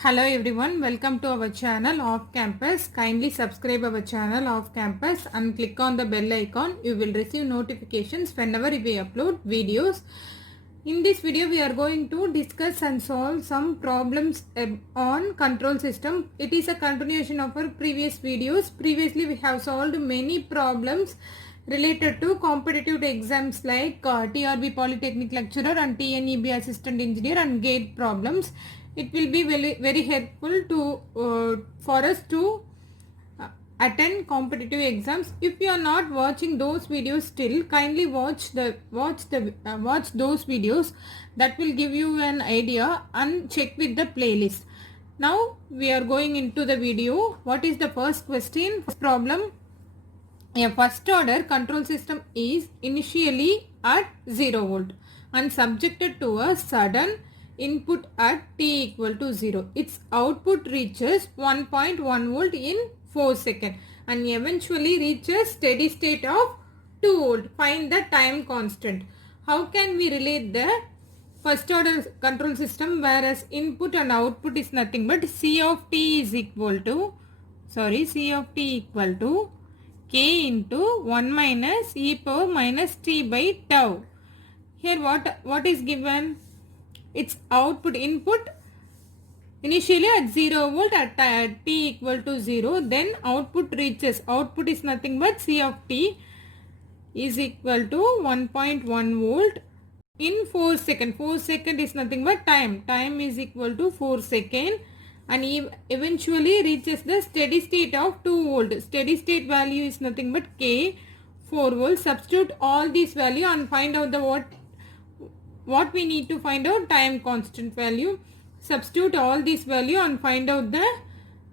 Hello everyone, welcome to our channel Off Campus. Kindly subscribe our channel Off Campus and click on the bell icon. You will receive notifications whenever we upload videos. In this video, we are going to discuss and solve some problems on control system. It is a continuation of our previous videos. Previously, we have solved many problems related to competitive exams like TRB Polytechnic Lecturer and TNEB Assistant Engineer and GATE problems. It will be very helpful to for us to attend competitive exams. If you are not watching those videos still, kindly watch those videos. That will give you an idea and check with the playlist. Now we are going into the video. What is the first question? First problem. A first order control system is initially at 0 volt and subjected to a sudden input at t equal to 0. Its output reaches 1.1 volt in 4 seconds and eventually reaches steady state of 2 volt. Find the time constant. How can we relate the first order control system whereas input and output is nothing but C of t is equal to k into 1 minus e power minus t by tau. Here what is given? Its output input initially at 0 volt at t equal to 0. Then output is nothing but C of t is equal to 1.1 volt in 4 second. 4 second is nothing but time. Time is equal to 4 second and eventually reaches the steady state of 2 volt. Steady state value is nothing but k 4 volt. Substitute all these value and find out the what we need to find out time constant value. Substitute all these value and find out the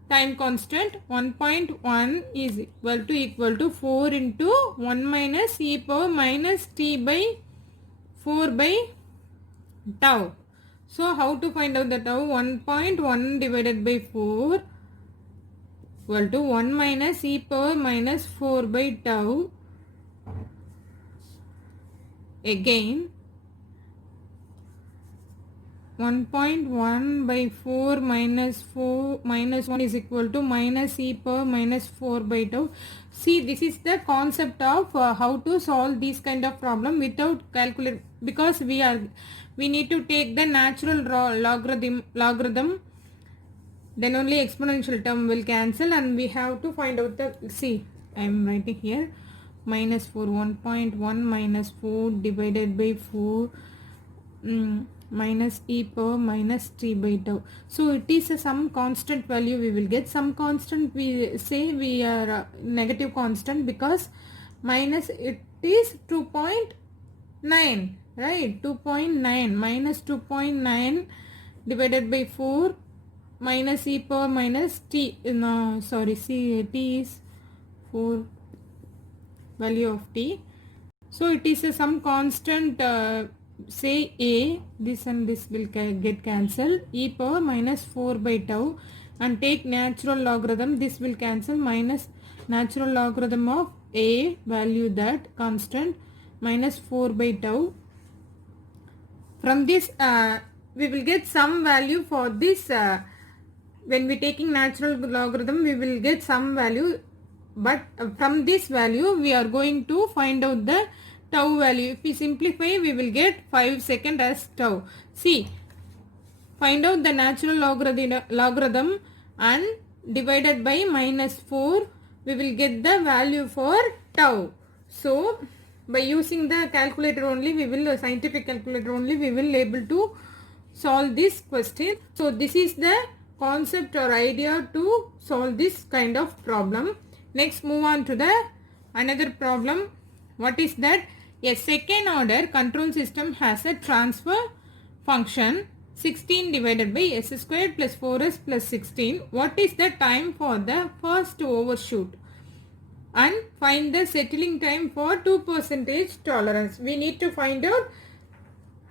time constant. 1.1 is equal to 4 into 1 minus e power minus t by 4 by tau. So how to find out the tau? 1.1 divided by 4 equal to 1 minus e power minus 4 by tau. Again 1.1 by 4 minus 1 is equal to minus e power minus 4 by tau. See, this is the concept of how to solve this kind of problem without calculator, because we need to take the natural logarithm, then only exponential term will cancel and we have to find out the, see, I am writing here minus 4, 1.1 minus 4 divided by 4 minus e power minus t by tau. So it is some constant value we will get. Some constant we say we are negative constant because minus it is 2.9, right? 2.9 minus 2.9 divided by 4 minus e power minus t, no sorry, see, t is 4 value of t. So it is some constant, say a, this and this will get cancelled, e power minus 4 by tau, and take natural logarithm, this will cancel, minus natural logarithm of a value, that constant, minus 4 by tau. From this we will get some value for this, when we taking natural logarithm we will get some value, but from this value we are going to find out the tau value. If we simplify we will get 5 second as tau. See, find out the natural logarithm and divided by minus 4 we will get the value for tau. So by using the calculator only, we will scientific calculator only, we will able to solve this question. So this is the concept or idea to solve this kind of problem. Next, move on to the another problem. What is that? A second order control system has a transfer function 16 divided by s squared plus 4s plus 16. What is the time for the first overshoot? And find the settling time for 2% tolerance. We need to find out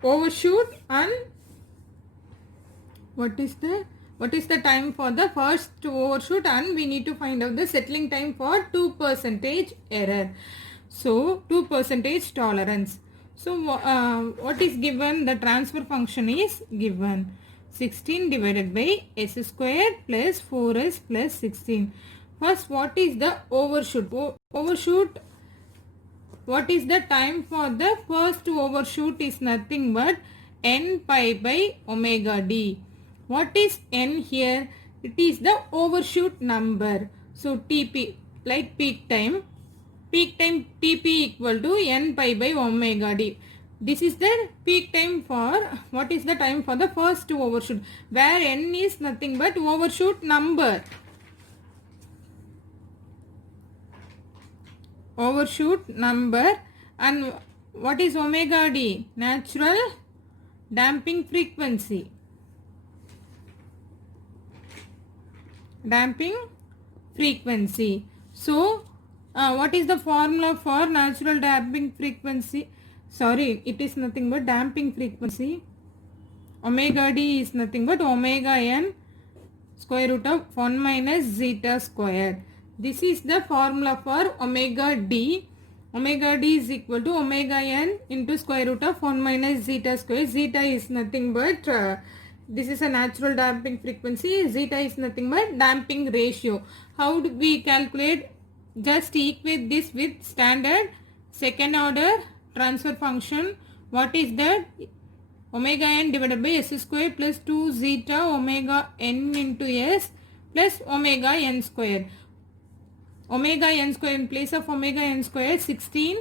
overshoot and what is the time for the first overshoot, and we need to find out the settling time for 2% error. So 2% tolerance. So what is given? The transfer function is given. 16 divided by s squared plus 4s plus 16. First, what is the overshoot? Overshoot, what is the time for the first overshoot is nothing but n pi by omega d. What is n here? It is the overshoot number. So Tp, like peak time Tp equal to n pi by omega d. This is the peak time for, what is the time for the first overshoot, where n is nothing but overshoot number. Overshoot number. And what is omega d? Natural damping frequency. Damping frequency. So what is the formula for natural damping frequency? Sorry, it is nothing but damping frequency. Omega d is nothing but omega n square root of 1 minus zeta squared. This is the formula for omega d. Omega d is equal to omega n into square root of 1 minus zeta squared. Zeta is nothing but, this is a natural damping frequency. Zeta is nothing but damping ratio. How do we calculate? Just equate this with standard second order transfer function. What is that? Omega n divided by s square plus 2 zeta omega n into s plus omega n square. Omega n square, in place of omega n square 16.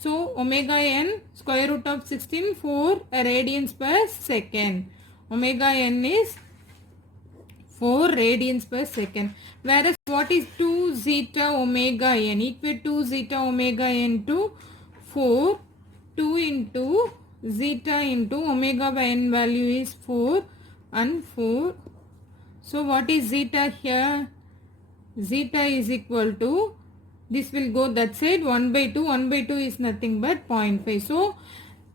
So omega n square root of 16, 4 radians per second. Omega n is 4 radians per second. Whereas what is 2 zeta omega n? Equate 2 zeta omega n to 4. 2 into zeta into omega by n value is 4 and 4. So what is zeta here? Zeta is equal to, this will go that side, 1 by 2. 1 by 2 is nothing but 0.5. So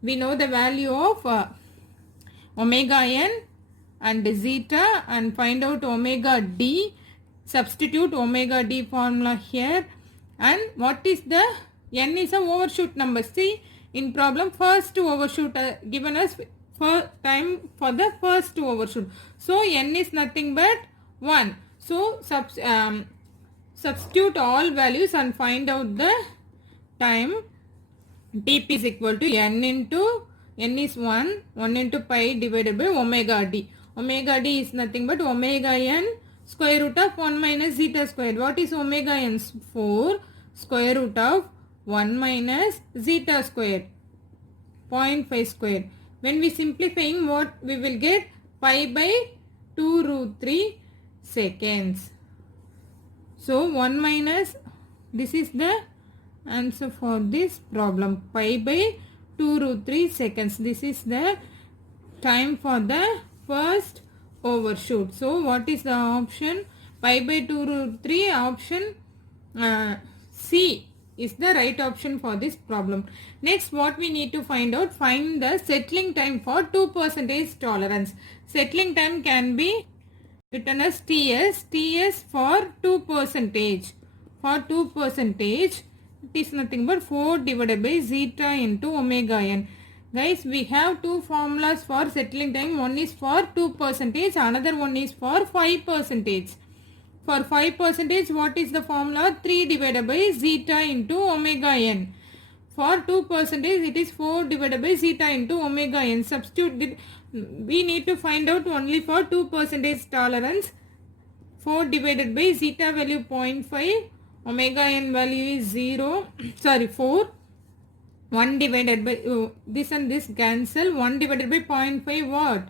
we know the value of omega n and zeta and find out omega d. Substitute omega d formula here. And what is the, n is a overshoot number. See, in problem first overshoot given us for time for the first overshoot. So n is nothing but 1. So substitute all values and find out the time. Tp is equal to n into, n is 1 into pi divided by omega d. Omega d is nothing but omega n square root of 1 minus zeta squared. What is omega n? 4 square root of 1 minus zeta squared, 0.5 squared. When we simplifying, what we will get? Pi by 2 root 3 seconds. So 1 minus, this is the answer for this problem. Pi by 2 root 3 seconds. This is the time for the first overshoot. So what is the option? Pi by 2 root 3. Option C is the right option for this problem. Next, what we need to find out? Find the settling time for 2% tolerance. Settling time can be written as TS. TS for 2%. For 2%, it is nothing but 4 divided by zeta into omega n. Guys, we have two formulas for settling time. One is for 2%, another one is for 5%. For 5%, what is the formula? 3 divided by zeta into omega n. For 2%, it is 4 divided by zeta into omega n. Substitute it. We need to find out only for 2% tolerance. 4 divided by zeta value 0.5. Omega n value is 0. Sorry, 4. 1 divided by, this and this cancel. 1 divided by 0.5 what?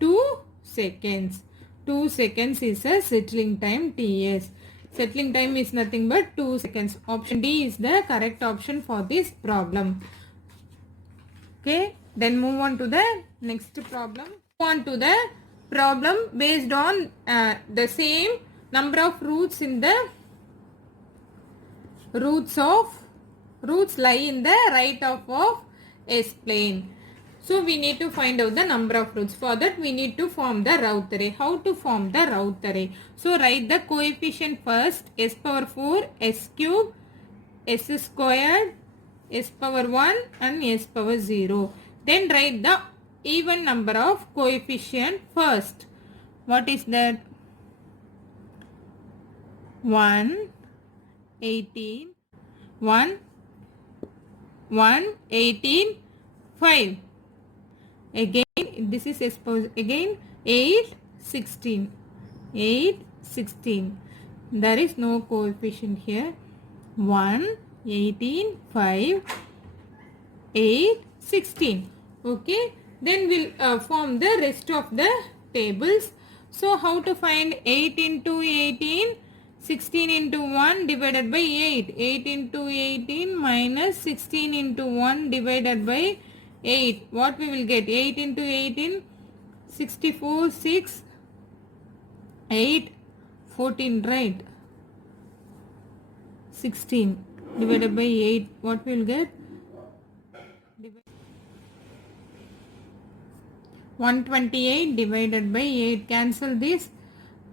2 seconds. 2 seconds is a settling time TS. Settling time is nothing but 2 seconds. Option D is the correct option for this problem. Okay, then move on to the next problem. Move on to the problem based on the same number of roots in the roots lie in the right half of S plane. So we need to find out the number of roots. For that we need to form the Routh array. How to form the Routh array? So write the coefficient first. S power 4, S cube, S squared, S power 1 and S power 0. Then write the even number of coefficient first. What is that? 1, 18, 1, 1, 18, 5. Again, this is suppose again 8, 16. 8, 16. There is no coefficient here. 1, 18, 5, 8, 16. Okay. Then we'll form the rest of the tables. So how to find 8 into 18? 16 into 1 divided by 8. 8 into 18 minus 16 into 1 divided by 8. What we will get? 8 into 18, 64, 6, 8, 14, right? 16 divided by 8. What we will get? 128 divided by 8. Cancel this.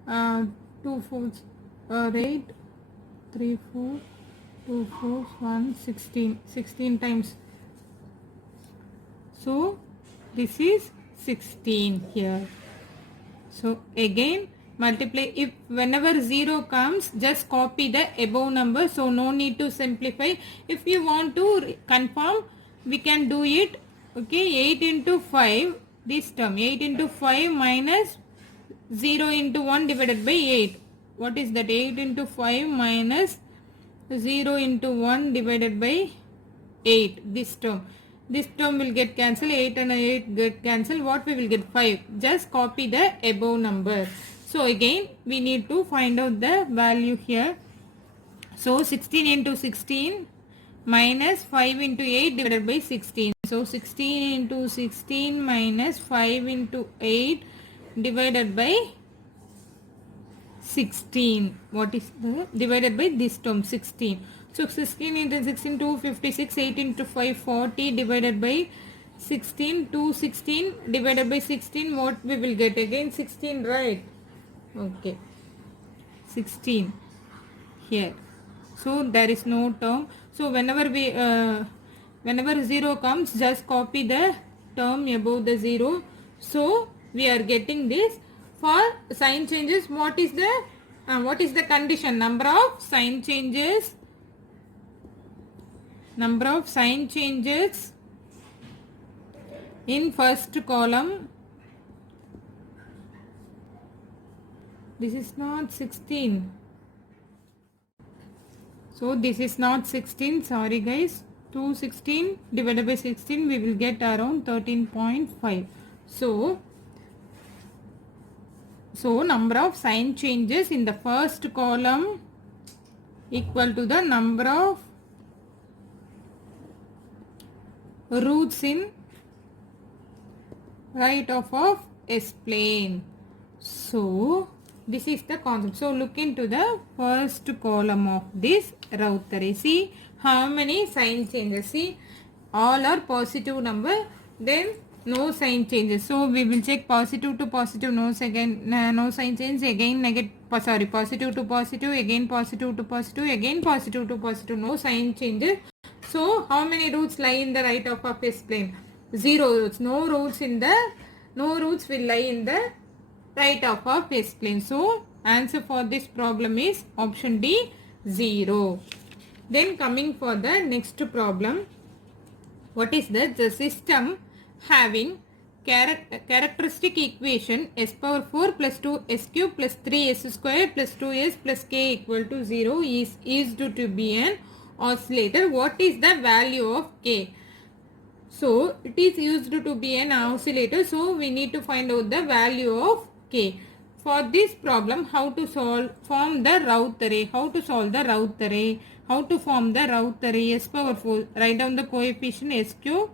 2 fours 8, 3 4, 2 4, 1, 16. 16 times. So this is 16 here. So again multiply. If whenever 0 comes, just copy the above number. So no need to simplify. If you want to confirm, we can do it. Okay, 8 into 5, this term 8 into 5 minus 0 into 1 divided by 8. What is that? 8 into 5 minus 0 into 1 divided by 8. This term. This term will get cancelled. 8 and 8 get cancelled. What we will get? 5. Just copy the above number. So again we need to find out the value here. So 16 into 16 minus 5 into 8 divided by 16. So 16 into 16 minus 5 into 8 divided by 16. What is the divided by this term? 16. So 16 into 16, 256. 8 into 5, 40 divided by 16. 216 divided by 16. What we will get? Again 16, right? Okay, 16 here. So there is no term. So whenever 0 comes, just copy the term above the 0. So we are getting this. For sign changes, what is the condition? Number of sign changes. Number of sign changes in first column. This is not 16. So this is not 16. Sorry guys. 216 divided by 16, we will get around 13.5. So number of sign changes in the first column equal to the number of roots in right half of S-plane. So this is the concept. So look into the first column of this route array. See how many sign changes. See, all are positive number. Then no sign changes. So we will check positive to positive, no sign change. Again negative, positive to positive, again positive to positive, again positive to positive, no sign changes. So how many roots lie in the right half of S-plane? 0 roots. No roots will lie in the right half of S-plane. So answer for this problem is option D, 0. Then coming for the next problem. What is that? The system having characteristic equation s power 4 plus 2s cube plus 3s square plus 2s plus k equal to 0 is used to be an oscillator. What is the value of k? So it is used to be an oscillator. So we need to find out the value of k. For this problem, how to form the route array? How to solve the route array? How to form the route array? S power 4. Write down the coefficient s cube,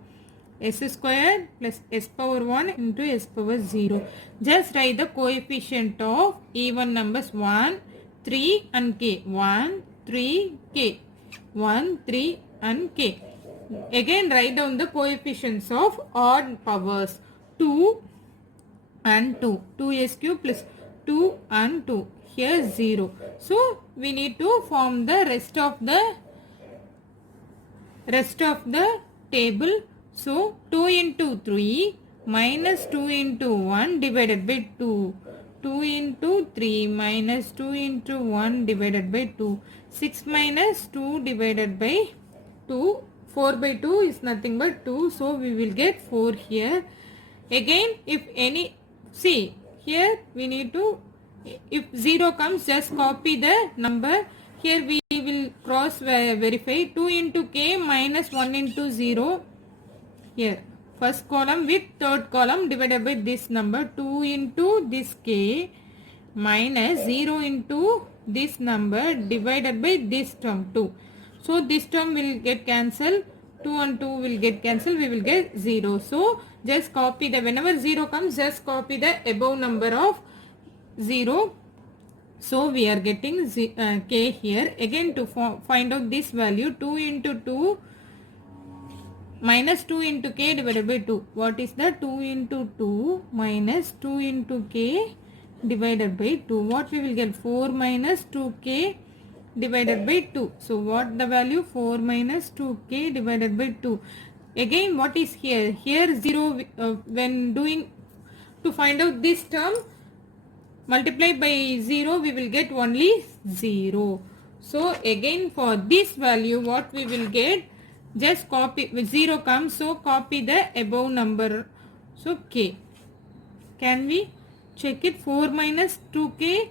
s square plus s power 1 into s power 0. Just write the coefficient of even numbers 1, 3 and k. 1, 3, k. 1, 3 and k. Again write down the coefficients of odd powers. 2 and 2. 2s cube plus 2 and 2. Here 0. So we need to form the rest of the table. So 2 into 3 minus 2 into 1 divided by 2. 2 into 3 minus 2 into 1 divided by 2. 6 minus 2 divided by 2. 4 by 2 is nothing but 2. So we will get 4 here. Again, if any, see here we need to, if 0 comes, just copy the number. Here we will cross verify. 2 into k minus 1 into 0. Here first column with third column divided by this number. 2 into this k minus 0 into this number divided by this term 2. So this term will get cancelled. 2 and 2 will get cancelled. We will get 0. So just copy the, whenever 0 comes, just copy the above number of 0. So we are getting k here. Again to find out this value, 2 into 2 minus 2 into k divided by 2. What is that? 2 into 2 minus 2 into k divided by 2. What we will get? 4 minus 2k divided by 2. So what the value? 4 minus 2k divided by 2. Again what is here? Here 0, when doing to find out this term, multiply by 0, we will get only 0. So again for this value, what we will get, just copy, with 0 comes, so copy the above number. So k. Can we check it? 4 minus 2k,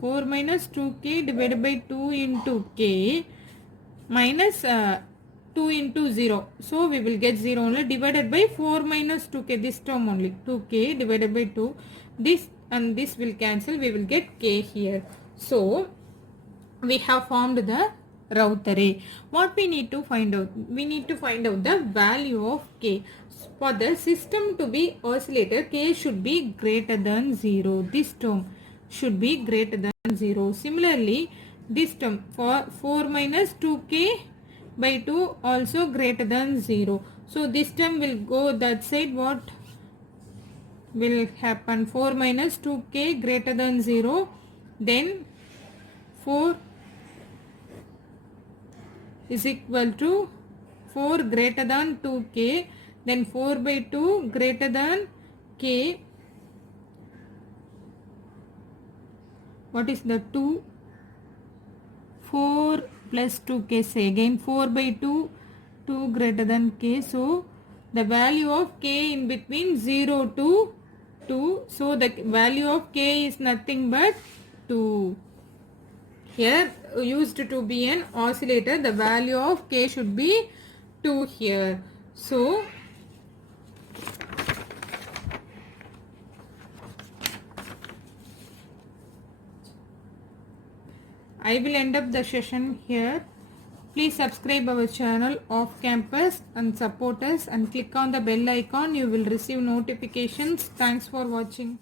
4 minus 2k divided by 2 into k minus 2 into 0. So we will get 0 only, divided by 4 minus 2k, this term only, 2k divided by 2. This and this will cancel, we will get k here. So we have formed the Routh array. What we need to find out? We need to find out the value of k. For the system to be oscillator, k should be greater than 0. This term should be greater than 0. Similarly, this term for 4 minus 2k by 2 also greater than 0. So this term will go that side. What will happen? 4 minus 2k greater than 0. Then 4 is equal to 4 greater than 2k. Then 4 by 2 greater than k. What is the 2? 4 plus 2k. Say again 4 by 2, 2 greater than k. So the value of k in between 0 to 2. So the value of k is nothing but 2. Here used to be an oscillator, the value of k should be 2 here. So I will end up the session here. Please subscribe our channel Off Campus and support us, and click on the bell icon. You will receive notifications. Thanks for watching.